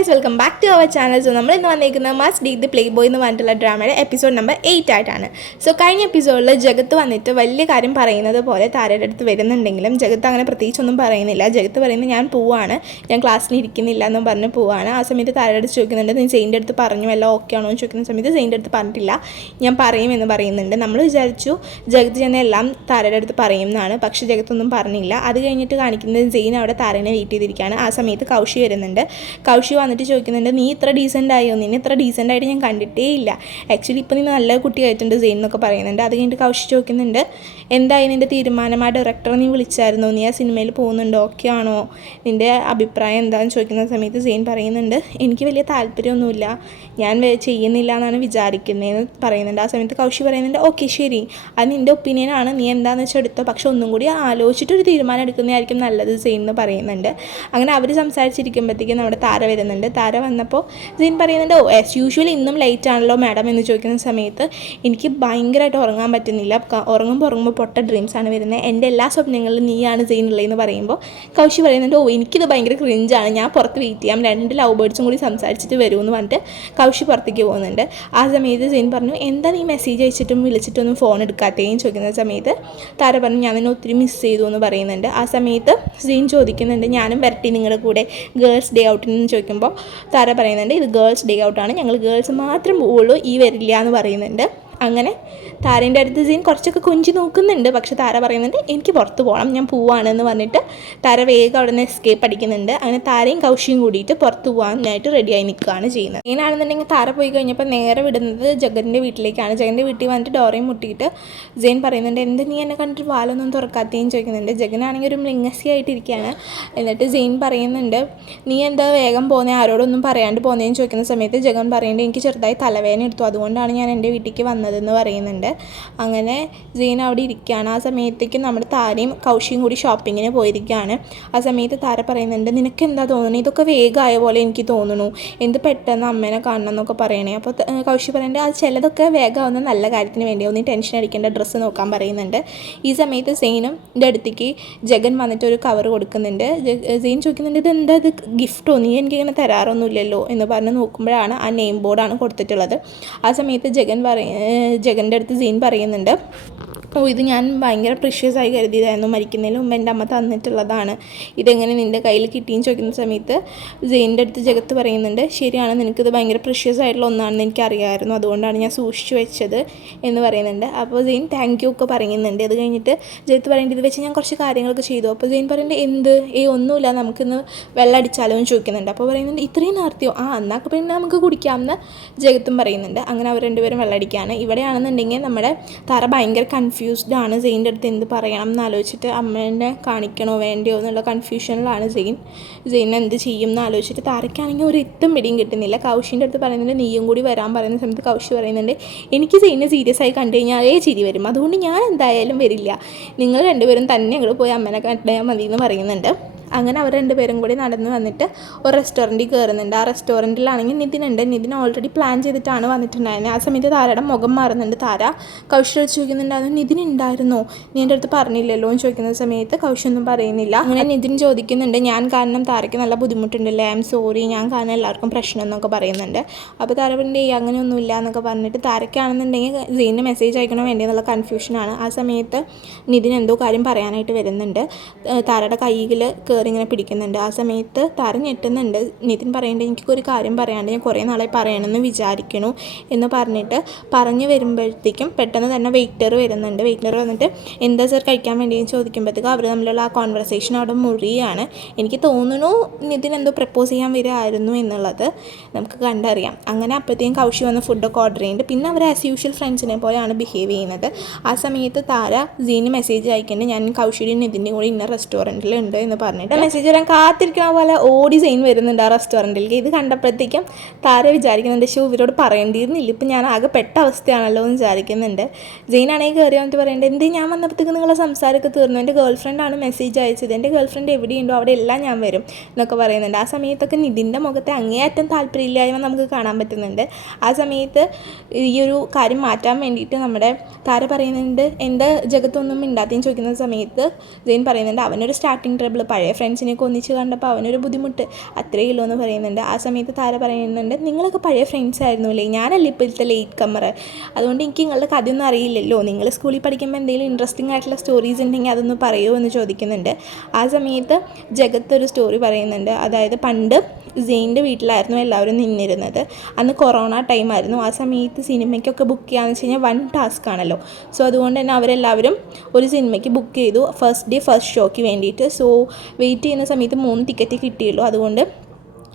Guys, welcome back to our channel. So നമ്മൾ ഇന്ന് വന്നിരിക്കുന്നത് മസ്റ്റ് ഡീ ദി പ്ലേ ബോയ് എന്ന് പറഞ്ഞിട്ടുള്ള ഡ്രാമയുടെ എപ്പിസോഡ് നമ്പർ 8 ആയിട്ടാണ്. സോ കഴിഞ്ഞ എപ്പിസോഡിൽ ജഗത്ത് വന്നിട്ട് വലിയ കാര്യം പറയുന്നത് പോലെ താരയുടെ അടുത്ത് വരുന്നുണ്ടെങ്കിലും ജഗത്ത് അങ്ങനെ പ്രത്യേകിച്ചൊന്നും പറയുന്നില്ല. ജഗത്ത് പറയുന്നത് ഞാൻ പോവാണ്, ഞാൻ ക്ലാസ്സിൽ ഇരിക്കുന്നില്ല എന്നും പറഞ്ഞ് പോവാണ്. ആ സമയത്ത് താരയുടെ അടുത്ത് ചോദിക്കുന്നുണ്ട്, നീ സെയിൻ്റെ അടുത്ത് പറഞ്ഞു എല്ലാം ഓക്കെ ആണോ എന്ന് ചോദിക്കുന്ന സമയത്ത് സെയിൻ്റെ അടുത്ത് പറഞ്ഞിട്ടില്ല, ഞാൻ പറയുമെന്ന് പറയുന്നുണ്ട്. നമ്മൾ വിചാരിച്ചു ജഗത്ത് ചെന്ന് എല്ലാം താരയുടെ അടുത്ത് പറയുന്നതാണ്, പക്ഷേ ജഗത്തൊന്നും പറഞ്ഞില്ല. അത് കഴിഞ്ഞിട്ട് കാണിക്കുന്നത് സെയിൻ അവിടെ താരനെ വെയിറ്റ് ചെയ്തിരിക്കുകയാണ്. ആ സമയത്ത് കൗശി വരുന്നുണ്ട്. കൗശി വന്നിട്ട് ചോദിക്കുന്നുണ്ട്, നീ ഇത്ര ഡീസൻ്റ് ആയോ, നിന്നെ ഇത്ര ഡീസൻ്റ് ആയിട്ട് ഞാൻ കണ്ടിട്ടേ ഇല്ല, ആക്ച്വലി ഇപ്പോൾ നീ നല്ല കുട്ടിയായിട്ടുണ്ട് സെയിൻ എന്നൊക്കെ പറയുന്നുണ്ട്. അത് കഴിഞ്ഞിട്ട് കൗശി ചോദിക്കുന്നുണ്ട്, എന്തായി നിൻ്റെ തീരുമാനം, ആ ഡയറക്ടറെ നീ വിളിച്ചായിരുന്നോ, നീ ആ സിനിമയിൽ പോകുന്നുണ്ടോ, ഓക്കെ ആണോ, നിൻ്റെ അഭിപ്രായം എന്താണെന്ന് ചോദിക്കുന്ന സമയത്ത് സെയിൻ പറയുന്നുണ്ട്, എനിക്ക് വലിയ താല്പര്യമൊന്നുമില്ല, ഞാൻ ചെയ്യുന്നില്ല എന്നാണ് വിചാരിക്കുന്നതെന്ന് പറയുന്നുണ്ട്. ആ സമയത്ത് കൗശി പറയുന്നുണ്ട്, ഓക്കെ ശരി, അത് നിൻ്റെ ഒപ്പീനിയനാണ്, നീ എന്താണെന്ന് വെച്ചാൽ എടുത്തോ, പക്ഷെ ഒന്നും കൂടി ആലോചിച്ചിട്ടൊരു തീരുമാനം എടുക്കുന്നതായിരിക്കും നല്ലത് സെയിൻ എന്ന് പറയുന്നുണ്ട്. അങ്ങനെ അവർ സംസാരിച്ചിരിക്കുമ്പോഴത്തേക്കും നമ്മുടെ താര വരുന്നുണ്ട്. താര വന്നപ്പോൾ സെയിൻ പറയുന്നുണ്ട്, ഓ ആസ് യൂഷ്വലി ഇന്നും ലേറ്റ് ആണല്ലോ മാഡം എന്ന് ചോദിക്കുന്ന സമയത്ത് എനിക്ക് ഭയങ്കരമായിട്ട് ഉറങ്ങാൻ പറ്റുന്നില്ല, ഉറങ്ങുമ്പോൾ പൊട്ട ഡ്രീംസാണ് വരുന്നത്, എൻ്റെ എല്ലാ സ്വപ്നങ്ങളിലും നീയാണ് സെയിൻ ഉള്ളതെന്ന് പറയുമ്പോൾ കൗശി പറയുന്നുണ്ട്, ഓ എനിക്കിത് ഭയങ്കര ക്രിഞ്ചാണ്, ഞാൻ പുറത്ത് വെയിറ്റ് ചെയ്യാം, 2 ലവ് ബേർഡ്സും കൂടി സംസാരിച്ചിട്ട് വരുമെന്ന് പറഞ്ഞിട്ട് കൗശി പുറത്തേക്ക് പോകുന്നുണ്ട്. ആ സമയത്ത് സെയിൻ പറഞ്ഞു, എന്താ നീ മെസ്സേജ് അയച്ചിട്ടും വിളിച്ചിട്ടൊന്നും ഫോൺ എടുക്കാത്തേയും ചോദിക്കുന്ന സമയത്ത് താര പറഞ്ഞു, ഞാൻ നിന്നെ ഒത്തിരി മിസ് ചെയ്തു എന്ന് പറയുന്നുണ്ട്. ആ സമയത്ത് സെയിൻ ചോദിക്കുന്നുണ്ട്, ഞാനും വരട്ടെ നിങ്ങളുടെ കൂടെ ഗേൾസ് ഡേ ഔട്ടിന് ചോദിക്കുമ്പോൾ താര പറയുന്നുണ്ട്, ഇത് ഗേൾസ് ഡേ ഔട്ടാണ്, ഞങ്ങൾ ഗേൾസ് മാത്രം പോവുള്ളൂ, ഈ വരില്ല എന്ന് പറയുന്നുണ്ട്. അങ്ങനെ താരേൻ്റെ അടുത്ത് സീൻ കുറച്ചൊക്കെ കൊഞ്ചി നോക്കുന്നുണ്ട്, പക്ഷെ താര പറയുന്നുണ്ട്, എനിക്ക് പുറത്ത് പോകണം, ഞാൻ പോവാണെന്ന് പറഞ്ഞിട്ട് താര വേഗം അവിടെ നിന്ന് എസ്കേപ്പ് അടിക്കുന്നുണ്ട്. അങ്ങനെ താരയും കൗശിയും കൂടിയിട്ട് പുറത്ത് പോകാനായിട്ട് റെഡിയായി നിൽക്കുകയാണ് ചെയ്യുന്നത്. ഇങ്ങനെയാണെന്നുണ്ടെങ്കിൽ താര പോയി കഴിഞ്ഞപ്പോൾ നേരെ വിടുന്നത് ജഗൻ്റെ വീട്ടിലേക്കാണ്. ജഗൻ്റെ വീട്ടിൽ വന്നിട്ട് ഡോറയും മുട്ടിയിട്ട് ജെയിൻ പറയുന്നുണ്ട്, എന്ത് നീ എന്നെ കണ്ടിട്ട് വാലൊന്നും തുറക്കാത്തേയും ചോദിക്കുന്നുണ്ട്. ജഗനാണെങ്കിൽ ഒരു മ്ലിങ്ങസി ആയിട്ടിരിക്കുകയാണ്. എന്നിട്ട് ജെയിൻ പറയുന്നുണ്ട്, നീ എന്താ വേഗം പോകുന്നത്, ആരോടൊന്നും പറയാണ്ട് പോകുന്നതെന്ന് ചോദിക്കുന്ന സമയത്ത് ജഗൻ പറയുന്നുണ്ട്, എനിക്ക് ചെറുതായി തലവേദന എടുത്തു, അതുകൊണ്ടാണ് ഞാൻ എൻ്റെ വീട്ടിലേക്ക് വന്നതെന്ന് പറയുന്നുണ്ട്. അങ്ങനെ ജെയിൻ അവിടെ ഇരിക്കുകയാണ്. ആ സമയത്തേക്കും നമ്മുടെ താരയും കൗശിയും കൂടി ഷോപ്പിങ്ങിന് പോയിരിക്കുകയാണ്. ആ സമയത്ത് താര പറയുന്നുണ്ട്, നിനക്ക് എന്താ തോന്നുന്നു, ഇതൊക്കെ വേഗമായ പോലെ എനിക്ക് തോന്നുന്നു, എന്ത് പെട്ടെന്ന് അമ്മേനെ കാണണം എന്നൊക്കെ പറയണേ. അപ്പോൾ കൗശി പറയുന്നുണ്ട്, അത് ചിലതൊക്കെ വേഗമാവുന്ന നല്ല കാര്യത്തിന് വേണ്ടിയാവും, നീ ടെൻഷൻ അടിക്കേണ്ട, ഡ്രസ്സ് നോക്കാൻ പറയുന്നുണ്ട്. ഈ സമയത്ത് സെയിനും എൻ്റെ അടുത്തേക്ക് ജഗൻ വന്നിട്ട് ഒരു കവർ കൊടുക്കുന്നുണ്ട്. സെയിൻ ചോദിക്കുന്നുണ്ട്, ഇത് എന്താ, ഇത് ഗിഫ്റ്റോ, നീ എനിക്കിങ്ങനെ തരാറൊന്നുമില്ലല്ലോ എന്ന് പറഞ്ഞ് നോക്കുമ്പോഴാണ് ആ നെയിം ബോർഡാണ് കൊടുത്തിട്ടുള്ളത്. ആ സമയത്ത് ജഗൻ്റെ അടുത്ത് സെയിൻ പറയുന്നുണ്ട്, ഓ ഇത് ഞാൻ ഭയങ്കര പ്രിഷ്യസ് ആയി കരുതിയതായിരുന്നു, മരിക്കുന്നതിന് മുമ്പ് എൻ്റെ അമ്മ തന്നിട്ടുള്ളതാണ്, ഇതെങ്ങനെ നിൻ്റെ കയ്യിൽ കിട്ടിയെന്ന് ചോദിക്കുന്ന സമയത്ത് സെയിൻ്റെ അടുത്ത് ജഗത്ത് പറയുന്നുണ്ട്, ശരിയാണ്, നിനക്കിത് ഭയങ്കര പ്രിഷ്യസ് ആയിട്ടുള്ള ഒന്നാണെന്ന് എനിക്കറിയാമായിരുന്നു, അതുകൊണ്ടാണ് ഞാൻ സൂക്ഷിച്ചു വെച്ചത് എന്ന് പറയുന്നുണ്ട്. അപ്പോൾ സെയിൻ താങ്ക് യു ഒക്കെ പറയുന്നുണ്ട്. അത് കഴിഞ്ഞിട്ട് ജഗത്ത് പറയുന്നുണ്ട്, ഇത് വെച്ച് ഞാൻ കുറച്ച് കാര്യങ്ങളൊക്കെ ചെയ്തു. അപ്പോൾ സെയിൻ പറയുന്നുണ്ട്, എന്ത്, ഒന്നുമില്ല, നമുക്കിന്ന് വെള്ളം അടിച്ചാലോ എന്ന് ചോദിക്കുന്നുണ്ട്. അപ്പോൾ പറയുന്നുണ്ട്, ഇത്രയും നേർത്തിയോ, എന്നാക്ക് പിന്നെ നമുക്ക് കുടിക്കാമെന്ന് ജഗത്തും പറയുന്നുണ്ട്. അങ്ങനെ അവർ രണ്ടുപേരും വെള്ളം അടിക്കുകയാണ്. ഇവിടെയാണെന്നുണ്ടെങ്കിൽ നമ്മുടെ താര ഭയങ്കര കൺഫ്യൂസ്ഡ് ആണ്, സെയിൻ്റെ അടുത്ത് എന്ത് പറയണം എന്ന് ആലോചിച്ചിട്ട് അമ്മേനെ കാണിക്കണോ വേണ്ടയോ എന്നുള്ള കൺഫ്യൂഷനിലാണ് സെയിൻ എന്ത് ചെയ്യും എന്ന് ആലോചിച്ചിട്ട് താരയ്ക്കാണെങ്കിൽ ഒരു എത്തും പിടിയും കിട്ടുന്നില്ല. കൗശിൻ്റെ അടുത്ത് പറയുന്നുണ്ട്, നീയും കൂടി വരാൻ പറയുന്ന സമയത്ത് കൗശി പറയുന്നുണ്ട്, എനിക്ക് സെയിനെ സീരിയസ് ആയി കണ്ടു കഴിഞ്ഞാൽ ചിരി വരും, അതുകൊണ്ട് ഞാൻ എന്തായാലും വരില്ല, നിങ്ങൾ രണ്ടുപേരും തന്നെ അങ്ങോട്ട് പോയി അമ്മേനെ കണ്ടാൽ മതി എന്ന് പറയുന്നുണ്ട്. അങ്ങനെ അവർ രണ്ടുപേരും കൂടി നടന്ന് വന്നിട്ട് ഒരു റെസ്റ്റോറൻറ്റിൽ കയറുന്നുണ്ട്. ആ റെസ്റ്റോറൻറ്റിലാണെങ്കിൽ നിതിൻ ഓൾറെഡി പ്ലാൻ ചെയ്തിട്ടാണ് വന്നിട്ടുണ്ടായിരുന്നത്. ആ സമയത്ത് താരയുടെ മുഖം മാറുന്നുണ്ട്. താര കൗശിയോട് ചോദിക്കുന്നുണ്ടായിരുന്നു, നിതിൻ ഉണ്ടായിരുന്നോ, നീ എൻ്റെ അടുത്ത് പറഞ്ഞില്ലല്ലോ എന്ന് ചോദിക്കുന്ന സമയത്ത് കൗശിയൊന്നും പറയുന്നില്ല. അങ്ങനെ നിതിൻ ചോദിക്കുന്നുണ്ട്, ഞാൻ കാരണം താരയ്ക്ക് നല്ല ബുദ്ധിമുട്ടുണ്ടല്ലേ, ഐ എം സോറി, ഞാൻ കാരണം എല്ലാവർക്കും പ്രശ്നം എന്നൊക്കെ പറയുന്നുണ്ട്. അപ്പോൾ താര പറഞ്ഞിട്ട് അങ്ങനെയൊന്നുമില്ല എന്നൊക്കെ പറഞ്ഞിട്ട് താരയ്ക്കാണെന്നുണ്ടെങ്കിൽ സെയിന് മെസ്സേജ് അയക്കണോ വേണ്ടിയെന്നുള്ള കൺഫ്യൂഷനാണ്. ആ സമയത്ത് നിതിൻ എന്തോ കാര്യം പറയാനായിട്ട് വരുന്നുണ്ട്. താരയുടെ കയ്യിൽ ഇങ്ങനെ പിടിക്കുന്നുണ്ട്. ആ സമയത്ത് താര ഞെട്ടുന്നുണ്ട്. നിതിൻ പറയുന്നുണ്ട്, എനിക്കൊരു കാര്യം പറയാണ്ട്, ഞാൻ കുറേ നാളെ പറയണമെന്ന് വിചാരിക്കണു എന്ന് പറഞ്ഞിട്ട് പറഞ്ഞു വരുമ്പോഴത്തേക്കും പെട്ടെന്ന് തന്നെ വെയിറ്റർ വരുന്നുണ്ട്. വെയിറ്റർ വന്നിട്ട് എന്താ സർ കഴിക്കാൻ വേണ്ടിയെന്ന് ചോദിക്കുമ്പോഴത്തേക്കും അവർ തമ്മിലുള്ള ആ കോൺവെർസേഷൻ അവിടെ മുറിയാണ്. എനിക്ക് തോന്നുന്നു നിതിൻ എന്തോ പ്രപ്പോസ് ചെയ്യാൻ വരുമായിരുന്നു എന്നുള്ളത് നമുക്ക് കണ്ടറിയാം. അങ്ങനെ അപ്പോഴത്തേക്കും കൗശി വന്ന് ഫുഡൊക്കെ ഓർഡർ ചെയ്യുന്നുണ്ട്. പിന്നെ അവർ ആസ് യൂഷ്വൽ ഫ്രണ്ട്സിനെ പോലെയാണ് ബിഹേവ് ചെയ്യുന്നത്. ആ സമയത്ത് താര സീന് മെസ്സേജ് അയക്കുന്നുണ്ട്, ഞാൻ കൗശിയുടെയും നിതിൻ്റെയും കൂടി ഇന്ന റെസ്റ്റോറൻറ്റിലുണ്ട് എന്ന് പറഞ്ഞിട്ട് മെസ്സേജ് വരാൻ കാത്തിരിക്കണ പോലെ ഓടി സെയിൻ വരുന്നുണ്ട് ആ റെസ്റ്റോറൻറ്റിലേക്ക്. ഇത് കണ്ടപ്പോഴത്തേക്കും താര വിചാരിക്കുന്നുണ്ട്, ഇവരോട് പറയേണ്ടിയിരുന്നില്ല, ഇപ്പം ഞാൻ ആകെ പെട്ട അവസ്ഥയാണല്ലോ എന്ന് വിചാരിക്കുന്നുണ്ട്. ജെയിനാണെങ്കിൽ കയറി വന്നിട്ട് പറയുന്നുണ്ട്, എന്ത് ഞാൻ വന്നപ്പോഴത്തേക്ക് നിങ്ങളെ സംസാരമൊക്കെ തീർന്നു, എൻ്റെ ഗേൾ ഫ്രണ്ടാണ് മെസ്സേജ് അയച്ചത്, എൻ്റെ ഗേൾ ഫ്രണ്ട് എവിടെയുണ്ടോ അവിടെ എല്ലാം ഞാൻ വരും എന്നൊക്കെ പറയുന്നുണ്ട്. ആ സമയത്തൊക്കെ നിതിൻ്റെ മുഖത്തെ അങ്ങേയറ്റം താല്പര്യമില്ലായ്മ നമുക്ക് കാണാൻ പറ്റുന്നുണ്ട്. ആ സമയത്ത് ഈ ഒരു കാര്യം മാറ്റാൻ വേണ്ടിയിട്ട് നമ്മുടെ താര പറയുന്നുണ്ട്, എന്താ ജഗത്തൊന്നും മിണ്ടാത്തേന്ന് ചോദിക്കുന്ന സമയത്ത് ജെയിൻ പറയുന്നുണ്ട്, അവനൊരു സ്റ്റാർട്ടിങ് ട്രബിൾ, പഴയ ഫ്രണ്ട്സിനെയൊക്കെ ഒന്നിച്ച് കണ്ടപ്പോൾ അവനൊരു ബുദ്ധിമുട്ട് അത്രയേ ഉള്ളൂ എന്ന് പറയുന്നുണ്ട്. ആ സമയത്ത് താര പറയുന്നുണ്ട്, നിങ്ങളൊക്കെ പഴയ ഫ്രണ്ട്സ് ആയിരുന്നില്ലേ, ഞാനല്ലേ ഇപ്പോഴത്തെ ലേറ്റ് കമ്മർ, അതുകൊണ്ട് എനിക്ക് നിങ്ങളുടെ കഥയൊന്നും അറിയില്ലല്ലോ, നിങ്ങൾ സ്കൂളിൽ പഠിക്കുമ്പോൾ എന്തെങ്കിലും ഇൻട്രസ്റ്റിംഗ് ആയിട്ടുള്ള സ്റ്റോറീസ് ഉണ്ടെങ്കിൽ അതൊന്ന് പറയുമോ എന്ന് ചോദിക്കുന്നുണ്ട്. ആ സമയത്ത് ജഗത്ത് ഒരു സ്റ്റോറി പറയുന്നുണ്ട്. അതായത് പണ്ട് സെയിൻ്റെ വീട്ടിലായിരുന്നു എല്ലാവരും നിന്നിരുന്നത്. അന്ന് കൊറോണ ടൈമായിരുന്നു. ആ സമയത്ത് സിനിമയ്ക്കൊക്കെ ബുക്ക് ചെയ്യാന്ന് വെച്ച് കഴിഞ്ഞാൽ 1 ടാസ്ക് ആണല്ലോ. സോ അതുകൊണ്ട് തന്നെ അവരെല്ലാവരും ഒരു സിനിമയ്ക്ക് ബുക്ക് ചെയ്തു, ഫസ്റ്റ് ഡേ ഫസ്റ്റ് ഷോയ്ക്ക് വേണ്ടിയിട്ട്. സോ വെയിറ്റ് ചെയ്യുന്ന സമയത്ത് 3 ടിക്കറ്റ് കിട്ടിയുള്ളൂ. അതുകൊണ്ട്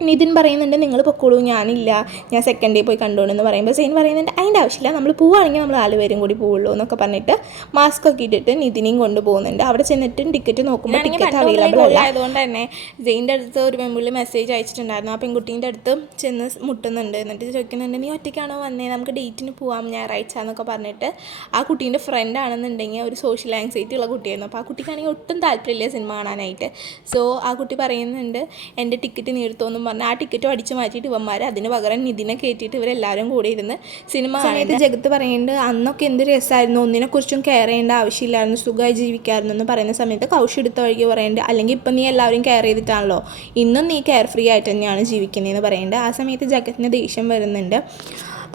നിതിൻ പറയുന്നുണ്ട്, നിങ്ങൾ പൊക്കോളൂ, ഞാനില്ല, ഞാൻ സെക്കൻഡ് ഡേ പോയി കണ്ടോണെന്ന് പറയുമ്പോൾ സെയിൻ പറയുന്നുണ്ട്, അതിൻ്റെ ആവശ്യമില്ല, നമ്മൾ പോവുകയാണെങ്കിൽ നമ്മൾ 4 പേരും കൂടി പോവുള്ളൂ എന്നൊക്കെ പറഞ്ഞിട്ട് മാസ്ക് ഒക്കെ ഇട്ടിട്ട് നിതിനെയും കൊണ്ടുപോകുന്നുണ്ട്. അവിടെ ചെന്നിട്ടും ടിക്കറ്റ് നോക്കുമ്പോൾ ടിക്കറ്റ് അവൈലബിൾ അല്ല. അതുകൊണ്ട് തന്നെ സെയിൻ്റെ അടുത്ത് ഒരു പെൺപുള്ളി മെസ്സേജ് അയച്ചിട്ടുണ്ടായിരുന്നു. ആ പെൺകുട്ടീൻ്റെ അടുത്ത് ചെന്ന് മുട്ടുന്നുണ്ട്. എന്നിട്ട് ചോദിക്കുന്നുണ്ട്, നീ ഒറ്റയ്ക്കാണോ വന്നേ, നമുക്ക് ഡേറ്റിന് പോവാം ഞായറാഴ്ച എന്നൊക്കെ പറഞ്ഞിട്ട്. ആ കുട്ടീൻ്റെ ഫ്രണ്ട് ആണെന്നുണ്ടെങ്കിൽ ഒരു സോഷ്യൽ ആങ്സൈറ്റി ഉള്ള കുട്ടിയായിരുന്നു. അപ്പോൾ ആ കുട്ടിക്കാണെങ്കിൽ ഒട്ടും താല്പര്യമില്ല സിനിമ കാണാനായിട്ട്. സോ ആ കുട്ടി പറയുന്നുണ്ട്, എൻ്റെ ടിക്കറ്റ് നീ എടുത്തോന്നും പറഞ്ഞാൽ ആ ടിക്കറ്റും അടിച്ച് മാറ്റിയിട്ട് ഇവന്മാർ അതിന് പകരം നിതിനെ കയറ്റിയിട്ട് ഇവരെല്ലാവരും കൂടി ഇരുന്ന് സിനിമ സമയത്ത് ജഗത്ത് പറയുന്നുണ്ട്, അന്നൊക്കെ എന്ത് രസമായിരുന്നു, ഒന്നിനെക്കുറിച്ചും കെയർ ചെയ്യേണ്ട ആവശ്യമില്ലായിരുന്നു, സുഖമായി ജീവിക്കാമായിരുന്നു എന്ന് പറയുന്ന സമയത്ത് കൗശി എടുത്ത വഴിക്ക് പറയുന്നുണ്ട്, അല്ലെങ്കിൽ ഇപ്പം നീ എല്ലാവരും കെയർ ചെയ്തിട്ടാണല്ലോ, ഇന്നും നീ കെയർ ഫ്രീ ആയിട്ട് തന്നെയാണ് ജീവിക്കുന്നതെന്ന് പറയുന്നുണ്ട്. ആ സമയത്ത് ജഗത്തിന് ദേഷ്യം വരുന്നുണ്ട്.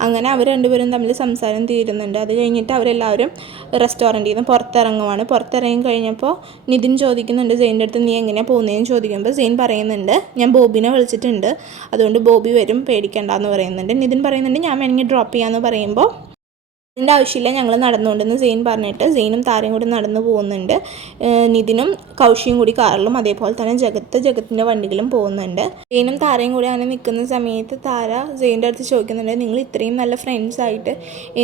അങ്ങനെ അവർ രണ്ടുപേരും തമ്മിൽ സംസാരം തീരുന്നുണ്ട്. അത് കഴിഞ്ഞിട്ട് അവരെല്ലാവരും റെസ്റ്റോറൻറ്റിൽ നിന്ന് പുറത്തിറങ്ങി കഴിഞ്ഞപ്പോൾ നിതിൻ ചോദിക്കുന്നുണ്ട് സെയിൻ്റെ അടുത്ത്, നീ എങ്ങനെയാണ് പോകുന്നതെന്ന് ചോദിക്കുമ്പോൾ സെയിൻ പറയുന്നുണ്ട്, ഞാൻ ബോബിനെ വിളിച്ചിട്ടുണ്ട്, അതുകൊണ്ട് ബോബി വരും, പേടിക്കണ്ടെന്ന് പറയുന്നുണ്ട്. നിതിൻ പറയുന്നുണ്ട്, ഞാൻ വേണമെങ്കിൽ ഡ്രോപ്പ് ചെയ്യാമെന്ന് പറയുമ്പോൾ അതിൻ്റെ ആവശ്യമില്ല, ഞങ്ങൾ നടന്നുകൊണ്ടെന്ന് സെയിൻ പറഞ്ഞിട്ട് സെയിനും താരയും കൂടി നടന്നു പോകുന്നുണ്ട്. നിതിനും കൗശിയും കൂടി കാറിലും അതേപോലെ തന്നെ ജഗത്തിൻ്റെ വണ്ടിയിലും പോകുന്നുണ്ട്. സെയിനും താരയും കൂടി അങ്ങനെ നിൽക്കുന്ന സമയത്ത് താര സെയിൻ്റെ അടുത്ത് ചോദിക്കുന്നുണ്ട്, നിങ്ങൾ ഇത്രയും നല്ല ഫ്രണ്ട്സ് ആയിട്ട്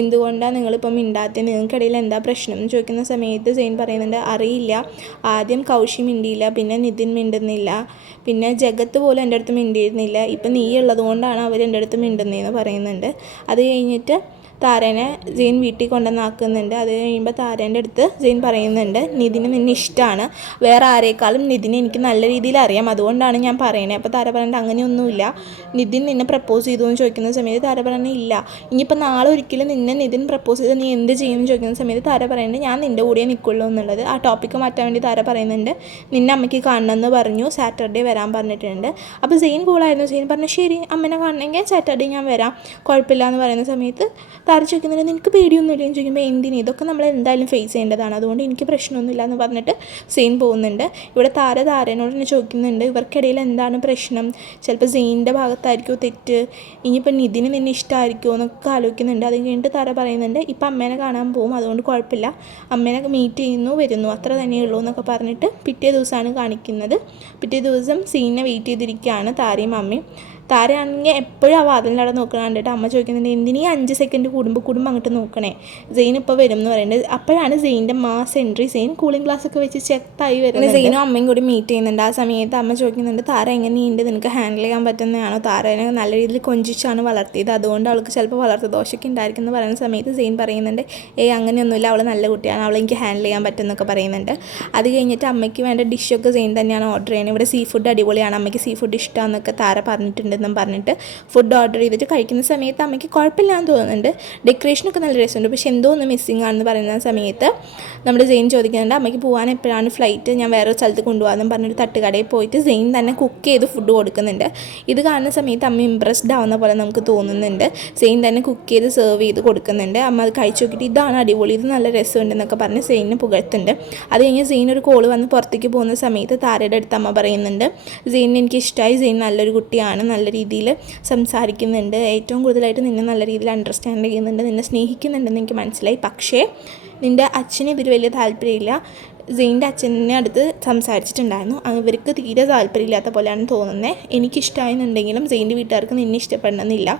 എന്തുകൊണ്ടാണ് നിങ്ങളിപ്പം മിണ്ടാത്തത്, നിങ്ങൾക്കിടയിൽ എന്താ പ്രശ്നം എന്ന് ചോദിക്കുന്ന സമയത്ത് സെയിൻ പറയുന്നുണ്ട്, അറിയില്ല, ആദ്യം കൗശി മിണ്ടിയില്ല, പിന്നെ നിതിൻ മിണ്ടുന്നില്ല, പിന്നെ ജഗത്ത് പോലും എൻ്റെ അടുത്ത് മിണ്ടിയിരുന്നില്ല, ഇപ്പം നീ ഉള്ളത് കൊണ്ടാണ് അവർ എൻ്റെ അടുത്ത് മിണ്ടുന്നതെന്ന് പറയുന്നുണ്ട്. അത് കഴിഞ്ഞിട്ട് താരേനെ സെയിൻ വീട്ടിൽ കൊണ്ടുവന്നാക്കുന്നുണ്ട്. അത് കഴിയുമ്പോൾ താരേൻ്റെ അടുത്ത് സെയിൻ പറയുന്നുണ്ട്, നിതിന് നിന്നെ ഇഷ്ടമാണ്, വേറെ ആരേക്കാളും നിതിനെ എനിക്ക് നല്ല രീതിയിൽ അറിയാം, അതുകൊണ്ടാണ് ഞാൻ പറയണത്. അപ്പോൾ താര പറയുന്നത്, അങ്ങനെയൊന്നുമില്ല, നിതിൻ നിന്നെ പ്രപ്പോസ് ചെയ്തു എന്ന് ചോദിക്കുന്ന സമയത്ത് താര പറയുന്നത്, ഇല്ല, ഇനിയിപ്പോൾ നാളെ ഒരിക്കലും നിന്നെ നിതിൻ പ്രപ്പോസ് ചെയ്ത് നീ എന്ത് ചെയ്യുമെന്ന് ചോദിക്കുന്ന സമയത്ത് താര പറയുന്നത്, ഞാൻ നിൻ്റെ കൂടെ നിൽക്കുള്ളൂ എന്നുള്ളത്. ആ ടോപ്പിക്ക് മാറ്റാൻ വേണ്ടി താര പറയുന്നുണ്ട്, നിന്നെ അമ്മയ്ക്ക് കാണണമെന്ന് പറഞ്ഞു, സാറ്റർഡേ വരാൻ പറഞ്ഞിട്ടുണ്ട്. അപ്പോൾ സെയിൻ കൂളായിരുന്നു. സെയിൻ പറഞ്ഞു, ശരി, അമ്മനെ കാണണമെങ്കിൽ സാറ്റർഡേ ഞാൻ വരാം, കുഴപ്പമില്ല എന്ന് പറയുന്ന സമയത്ത് താര ചോദിക്കുന്നില്ല, നിനക്ക് പേടിയൊന്നുമില്ല എന്ന് ചോദിക്കുമ്പോൾ എന്തിന്, ഇതൊക്കെ നമ്മൾ എന്തായാലും ഫേസ് ചെയ്യേണ്ടതാണ്, അതുകൊണ്ട് എനിക്ക് പ്രശ്നമൊന്നുമില്ല എന്ന് പറഞ്ഞിട്ട് സെയിൻ പോകുന്നുണ്ട്. ഇവിടെ താരേനോട് തന്നെ ചോദിക്കുന്നുണ്ട്, ഇവർക്കിടയിൽ എന്താണ് പ്രശ്നം, ചിലപ്പോൾ സെയിൻ്റെ ഭാഗത്തായിരിക്കുമോ തെറ്റ്, ഇനിയിപ്പോൾ നിതിന് നിന്നെ ഇഷ്ടമായിരിക്കുമോ എന്നൊക്കെ ആലോചിക്കുന്നുണ്ട്. അത് കഴിഞ്ഞിട്ട് താര പറയുന്നുണ്ട്, ഇപ്പം അമ്മേനെ കാണാൻ പോകും, അതുകൊണ്ട് കുഴപ്പമില്ല, അമ്മേനെ മീറ്റ് ചെയ്യുന്നു വരുന്നു അത്ര തന്നെയുള്ളൂ എന്നൊക്കെ പറഞ്ഞിട്ട് പിറ്റേ ദിവസമാണ് കാണിക്കുന്നത്. പിറ്റേ ദിവസം സീനിനെ വെയിറ്റ് ചെയ്തിരിക്കുകയാണ് താരയും അമ്മയും. താരയാണെങ്കിൽ എപ്പോഴും ആ വാതിലിനവിടെ നോക്കണം കണ്ടിട്ട് അമ്മ ചോദിക്കുന്നുണ്ട്, എന്തിനീ 5 സെക്കൻഡ് കൂടുമ്പോൾ അങ്ങോട്ട് നോക്കണേ, സെയിൻ ഇപ്പോൾ വരും എന്ന് പറയുന്നത്. അപ്പോഴാണ് സെയിൻ്റെ മാസ് എൻട്രി. സെയിൻ കൂളിംഗ് ഗ്ലാസ് ഒക്കെ വെച്ച് ചെത്തായി വരുന്നത്. സെയിനും അമ്മയും കൂടി മീറ്റ് ചെയ്യുന്നുണ്ട്. ആ സമയത്ത് അമ്മ ചോദിക്കുന്നുണ്ട്, താര എങ്ങനെയുണ്ട്, നിനക്ക് ഹാൻഡിൽ ചെയ്യാൻ പറ്റുന്നതാണോ, താരനെ നല്ല രീതിയിൽ കൊഞ്ചിച്ചാണ് വളർത്തിയത്, അതുകൊണ്ട് അവൾക്ക് ചിലപ്പോൾ വളർത്ത ദോഷമൊക്കെ ഉണ്ടായിരിക്കും എന്ന് പറയുന്ന സമയത്ത് സെയിൻ പറയുന്നുണ്ട്, അങ്ങനെയൊന്നുമില്ല, അവൾ നല്ല കുട്ടിയാണ്, അവളെ എനിക്ക് ഹാൻഡിൽ ചെയ്യാൻ പറ്റുമെന്നൊക്കെ പറയുന്നുണ്ട്. അത് കഴിഞ്ഞിട്ട് അമ്മയ്ക്ക് വേണ്ട ഡിഷൊക്കെ സെയിൻ തന്നെയാണ് ഓർഡർ ചെയ്യുന്നത്. ഇവിടെ സീ ഫുഡ് അടിപൊളിയാണ്, അമ്മയ്ക്ക് സീ ഫുഡ് ഇഷ്ടമാണെന്നൊക്കെ താര പറഞ്ഞിട്ടുണ്ട് എന്നും പറഞ്ഞിട്ട് ഫുഡ് ഓർഡർ ചെയ്തിട്ട് കഴിക്കുന്ന സമയത്ത് അമ്മയ്ക്ക് കുഴപ്പമില്ലാന്ന് തോന്നുന്നുണ്ട്, ഡെക്കറേഷനൊക്കെ നല്ല രസമുണ്ട്, പക്ഷെ എന്തോ ഒന്ന് മിസ്സിങ് ആണെന്ന് പറയുന്ന സമയത്ത് നമ്മുടെ സെയിൻ ചോദിക്കുന്നുണ്ട്, അമ്മയ്ക്ക് പോകാൻ എപ്പോഴാണ് ഫ്ലൈറ്റ്, ഞാൻ വേറെ സ്ഥലത്ത് കൊണ്ടുപോകാമെന്ന് പറഞ്ഞിട്ട് തട്ടുകടയിൽ പോയിട്ട് സെയിൻ തന്നെ കുക്ക് ചെയ്ത് ഫുഡ് കൊടുക്കുന്നുണ്ട്. ഇത് കാണുന്ന സമയത്ത് അമ്മ ഇമ്പ്രസ്ഡ് ആവുന്ന പോലെ നമുക്ക് തോന്നുന്നുണ്ട്. സെയിൻ തന്നെ കുക്ക് ചെയ്ത് സെർവ് ചെയ്ത് കൊടുക്കുന്നുണ്ട്. അമ്മ അത് കഴിച്ച് നോക്കിയിട്ട് ഇതാണ് അടിപൊളി, ഇത് നല്ല രസമുണ്ടെന്നൊക്കെ പറഞ്ഞ് സെയിനിനെ പുകഴ്ത്തുന്നുണ്ട്. അത് കഴിഞ്ഞ് സെയിൻ ഒരു കോള് വന്ന് പുറത്തേക്ക് പോകുന്ന സമയത്ത് താരയുടെ അടുത്ത് അമ്മ പറയുന്നുണ്ട്, സെയിനിനെ എനിക്ക് ഇഷ്ടമായി, സെയിൻ നല്ലൊരു കുട്ടിയാണ്, നല്ല രീതിയിൽ സംസാരിക്കുന്നുണ്ട്, ഏറ്റവും കൂടുതലായിട്ട് നിന്നെ നല്ല രീതിയിൽ അണ്ടർസ്റ്റാൻഡ് ചെയ്യുന്നുണ്ട്, നിന്നെ സ്നേഹിക്കുന്നുണ്ടെന്ന് എനിക്ക് മനസ്സിലായി, പക്ഷേ നിൻ്റെ അച്ഛന് ഇതിൽ വലിയ താല്പര്യമില്ല, സെയിൻ്റെ അച്ഛനെ അടുത്ത് സംസാരിച്ചിട്ടുണ്ടായിരുന്നു, ഇവർക്ക് തീരെ താല്പര്യമില്ലാത്ത പോലെയാണ് തോന്നുന്നത്, എനിക്കിഷ്ടമായെന്നുണ്ടെങ്കിലും സെയിൻ്റെ വീട്ടുകാർക്ക് നിന്നെ ഇഷ്ടപ്പെടണമെന്നില്ല,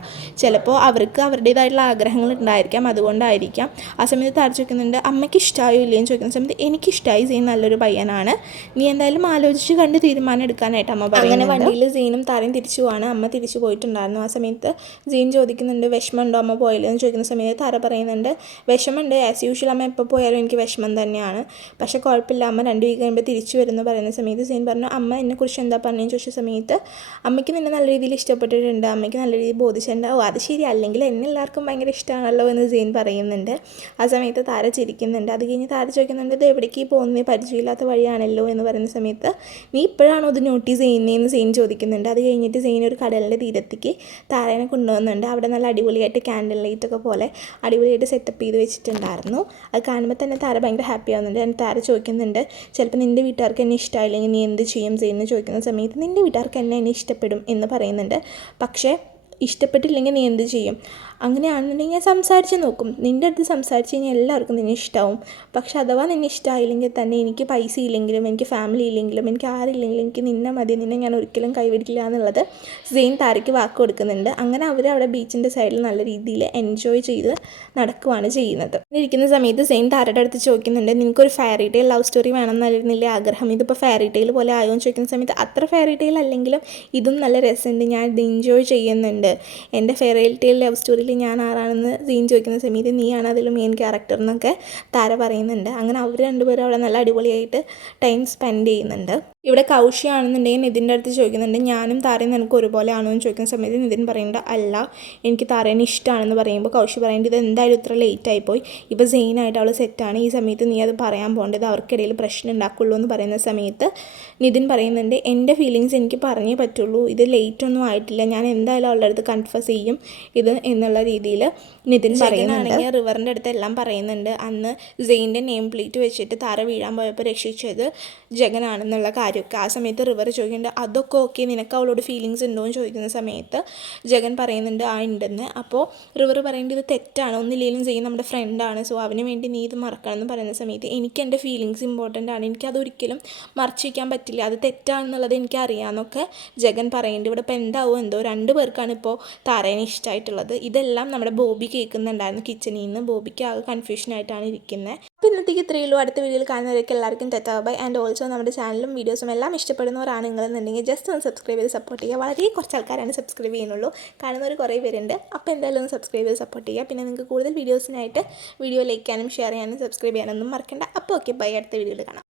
ചിലപ്പോൾ അവർക്ക് അവരുടേതായിട്ടുള്ള ആഗ്രഹങ്ങൾ ഉണ്ടായിരിക്കാം, അതുകൊണ്ടായിരിക്കാം. ആ സമയത്ത് താര ചോദിക്കുന്നുണ്ട്, അമ്മയ്ക്ക് ഇഷ്ടമായോ ഇല്ലയെന്ന് ചോദിക്കുന്ന സമയത്ത് എനിക്കിഷ്ടമായി, സെയിൻ നല്ലൊരു പയ്യനാണ്, നീ എന്തായാലും ആലോചിച്ച് കണ്ട് തീരുമാനം എടുക്കാനായിട്ട് അമ്മ പറയും. അങ്ങനെ വണ്ടിയിൽ സെയിനും താരയും തിരിച്ചു പോവാണ്. അമ്മ തിരിച്ചു പോയിട്ടുണ്ടായിരുന്നു. ആ സമയത്ത് സെയിൻ ചോദിക്കുന്നുണ്ട്, വിഷമമുണ്ടോ അമ്മ പോയില്ലെന്ന് ചോദിക്കുന്ന സമയത്ത് താര പറയുന്നുണ്ട്, വിഷമമുണ്ട്, ആസ് യൂഷ്വൽ അമ്മ എപ്പോൾ പോയാലും എനിക്ക് വിഷമം തന്നെയാണ്, പക്ഷേ കുഴപ്പമില്ല, അമ്മ 2 വീക്ക് കഴിയുമ്പോൾ തിരിച്ചു വരുമെന്ന് പറയുന്ന സമയത്ത് സെയിൻ പറഞ്ഞു അമ്മ എന്നെക്കുറിച്ച് എന്താ പറഞ്ഞതെന്ന് ചോദിച്ച സമയത്ത് അമ്മയ്ക്ക് നിന്നെ നല്ല രീതിയിൽ ഇഷ്ടപ്പെട്ടിട്ടുണ്ട്, അമ്മയ്ക്ക് നല്ല രീതിയിൽ ബോധിച്ചിട്ടുണ്ട്. ഓ അത് ശരി, അല്ലെങ്കിൽ എന്നെ എല്ലാവർക്കും ഭയങ്കര ഇഷ്ടമാണല്ലോ എന്ന് സെയിൻ പറയുന്നുണ്ട്. ആ സമയത്ത് താര ചിരിക്കുന്നുണ്ട്. അത് കഴിഞ്ഞ് താര ചോദിക്കുന്നുണ്ട് ഇത് എവിടേക്ക് പോകുന്നത്, പരിചയമില്ലാത്ത വഴിയാണല്ലോ എന്ന് പറയുന്ന സമയത്ത് നീ ഇപ്പോഴാണോ ഇത് നോട്ടീസ് ചെയ്യുന്നതെന്ന് സെയിൻ ചോദിക്കുന്നുണ്ട്. അത് കഴിഞ്ഞിട്ട് സെയിൻ ഒരു കടലിൻ്റെ തീരത്തേക്ക് താരേനെ കൊണ്ടുവന്നുണ്ട്. അവിടെ നല്ല അടിപൊളിയായിട്ട് ക്യാൻഡിൽ ലൈറ്റൊക്കെ പോലെ അടിപൊളിയായിട്ട് സെറ്റപ്പ് ചെയ്ത് വെച്ചിട്ടുണ്ടായിരുന്നു. അത് കാണുമ്പോൾ തന്നെ താര ഭയങ്കര ഹാപ്പി ആവുന്നുണ്ട്. താര ചോദിക്കുന്നുണ്ട് ചിലപ്പോൾ നിൻ്റെ വീട്ടുകാർക്ക് എന്നെ ഇഷ്ടമായില്ലെങ്കിൽ നീ എന്ത് ചെയ്യും ചെയ്യുമെന്ന് ചോദിക്കുന്ന സമയത്ത് നിൻ്റെ വീട്ടുകാർക്ക് എന്നെ ഇഷ്ടപ്പെടും എന്ന് പറയുന്നുണ്ട്. പക്ഷേ ഇഷ്ടപ്പെട്ടില്ലെങ്കിൽ നീ എന്ത് ചെയ്യും, അങ്ങനെയാണെന്നുണ്ടെങ്കിൽ ഞാൻ സംസാരിച്ച് നോക്കും, നിൻ്റെ അടുത്ത് സംസാരിച്ച് കഴിഞ്ഞാൽ എല്ലാവർക്കും നിന്നെ ഇഷ്ടമാവും. പക്ഷെ അഥവാ നിന്നെ ഇഷ്ടമായില്ലെങ്കിൽ തന്നെ എനിക്ക് പൈസ ഇല്ലെങ്കിലും എനിക്ക് ഫാമിലി ഇല്ലെങ്കിലും എനിക്ക് ആരില്ലെങ്കിലും എനിക്ക് നിന്നെ മതി, നിന്നെ ഞാൻ ഒരിക്കലും കൈവിടിക്കില്ല എന്നുള്ളത് സെയിൻ താരയ്ക്ക് വാക്ക് കൊടുക്കുന്നുണ്ട്. അങ്ങനെ അവർ അവിടെ ബീച്ചിൻ്റെ സൈഡിൽ നല്ല രീതിയിൽ എൻജോയ് ചെയ്ത് നടക്കുകയാണ് ചെയ്യുന്നത്. ഇരിക്കുന്ന സമയത്ത് സെയിൻ താരയുടെ അടുത്ത് ചോദിക്കുന്നുണ്ട് നിനക്കൊരു ഫെയറി ടെയിൽ ലവ് സ്റ്റോറി വേണമെന്നായിരുന്നില്ലേ ആഗ്രഹം, ഇതിപ്പോൾ ഫെയറി ടെയിൽ പോലെ ആയോ എന്ന് ചോദിക്കുന്ന സമയത്ത് അത്ര ഫെയറി ടെയിൽ അല്ലെങ്കിലും ഇതും നല്ല രസമുണ്ട്, ഞാൻ ഇത് എൻജോയ് ചെയ്യുന്നുണ്ട്, എൻ്റെ ഫെയറി ടെയിൽ ലവ് സ്റ്റോറിയിൽ ഞാൻ ആരാണെന്ന് സെയിൻ ചോദിക്കുന്ന സമയത്ത് നീയാണ് അതിൽ മെയിൻ ക്യാരക്ടർ എന്നൊക്കെ താര പറയുന്നുണ്ട്. അങ്ങനെ അവർ രണ്ടുപേരും അവിടെ നല്ല അടിപൊളിയായിട്ട് ടൈം സ്പെൻഡ് ചെയ്യുന്നുണ്ട്. ഇവിടെ കൗശി ആണെന്നുണ്ടെങ്കിൽ നിതിൻ്റെ അടുത്ത് ചോദിക്കുന്നുണ്ട് ഞാനും താരയും നിനക്ക് ഒരുപോലെ ആണോ എന്ന് ചോദിക്കുന്ന സമയത്ത് നിതിൻ പറയുന്നുണ്ട് അല്ല എനിക്ക് താരേനെ ഇഷ്ടമാണെന്ന് പറയുമ്പോൾ കൗശി പറയുന്നത് ഇത് എന്തായാലും ഇത്ര ലേറ്റ് ആയിപ്പോയി, ഇപ്പോൾ സെയിനായിട്ട് അവൾ സെറ്റാണ്, ഈ സമയത്ത് നീ അത് പറയാൻ പോകേണ്ടത് അവർക്കിടയിൽ പ്രശ്നം ഉണ്ടാക്കുള്ളൂ എന്ന് പറയുന്ന സമയത്ത് നിതിൻ പറയുന്നുണ്ട് എൻ്റെ ഫീലിങ്സ് എനിക്ക് പറഞ്ഞേ പറ്റുള്ളൂ, ഇത് ലേറ്റ് ഒന്നും ആയിട്ടില്ല, ഞാൻ എന്തായാലും അവളുടെ അടുത്ത് കൺഫസ് ചെയ്യും ഇത് എന്നുള്ള രീതിയിൽ നിതിൻ പറയുന്നുണ്ട്. റിവറിൻ്റെ അടുത്ത് എല്ലാം പറയുന്നുണ്ട് അന്ന് സെയിൻ്റെ നെയിം പ്ലേറ്റ് വെച്ചിട്ട് താര വീഴാൻ പോയപ്പോൾ രക്ഷിച്ചത് ജഗനാണെന്നുള്ള കാര്യമൊക്കെ. ആ സമയത്ത് റിവർ ചോദിക്കുന്നുണ്ട് അതൊക്കെ ഓക്കെ, നിനക്ക് അവളോട് ഫീലിങ്സ് ഉണ്ടോ എന്ന് ചോദിക്കുന്ന സമയത്ത് ജഗൻ പറയുന്നുണ്ട് ആ ഉണ്ടെന്ന്. അപ്പോൾ റിവർ പറയേണ്ടത് ഇത് തെറ്റാണ്, ഒന്നില്ലെങ്കിലും സെയിൻ നമ്മുടെ ഫ്രണ്ടാണ്, സോ അവന് വേണ്ടി നീ ഇത് മറക്കണം എന്ന് പറയുന്ന സമയത്ത് എനിക്ക് എൻ്റെ ഫീലിങ്സ് ഇമ്പോർട്ടൻ്റ് ആണ്, എനിക്കതൊരിക്കലും മറച്ചു വയ്ക്കാൻ പറ്റില്ല, അത് തെറ്റാണെന്നുള്ളത് എനിക്കറിയാമെന്നൊക്കെ ജഗൻ പറയുന്നുണ്ട്. ഇവിടെ ഇപ്പോൾ എന്താവും എന്തോ 2 പേർക്കാണ് ഇപ്പോൾ താരേനെ ഇഷ്ടമായിട്ടുള്ളത്. ഇതെല്ലാം നമ്മുടെ ബോബി കേൾക്കുന്നുണ്ടായിരുന്നു കിച്ചണിൽ നിന്ന്. ബോബിക്ക് ആകെ കൺഫ്യൂഷനായിട്ടാണ് ഇരിക്കുന്നത്. അപ്പോൾ ഇന്നത്തേക്ക് ഇത്രയേ ഉള്ളൂ. അടുത്ത വീഡിയോയിൽ കാണുന്നവരൊക്കെ എല്ലാവർക്കും ടാറ്റാ ബൈ. ആൻഡ് ഓൾസോ നമ്മുടെ ചാനലും വീഡിയോസും എല്ലാം ഇഷ്ടപ്പെടുന്നവരാണ് നിങ്ങളെന്നുണ്ടെങ്കിൽ ജസ്റ്റ് ഒന്ന് സബ്സ്ക്രൈബ് ചെയ്ത് സപ്പോർട്ട് ചെയ്യുക. വളരെ കുറച്ച് ആൾക്കാരാണ് സബ്സ്ക്രൈബ് ചെയ്യുന്നുള്ളൂ, കാണുന്നവർ കുറേ പേരുണ്ട്. അപ്പോൾ എന്തായാലും ഒന്ന് സബ്സ്ക്രൈബ് ചെയ്ത് സപ്പോർട്ട് ചെയ്യുക. പിന്നെ നിങ്ങൾക്ക് കൂടുതൽ വീഡിയോസിനായിട്ട് വീഡിയോ ലൈക്ക് ചെയ്യാനും ഷെയർ ചെയ്യാനും സബ്സ്ക്രൈബ് ചെയ്യാനൊന്നും മറക്കണ്ട. അപ്പോൾ ഓക്കെ ബൈ, അടുത്ത വീഡിയോയിൽ കാണാം.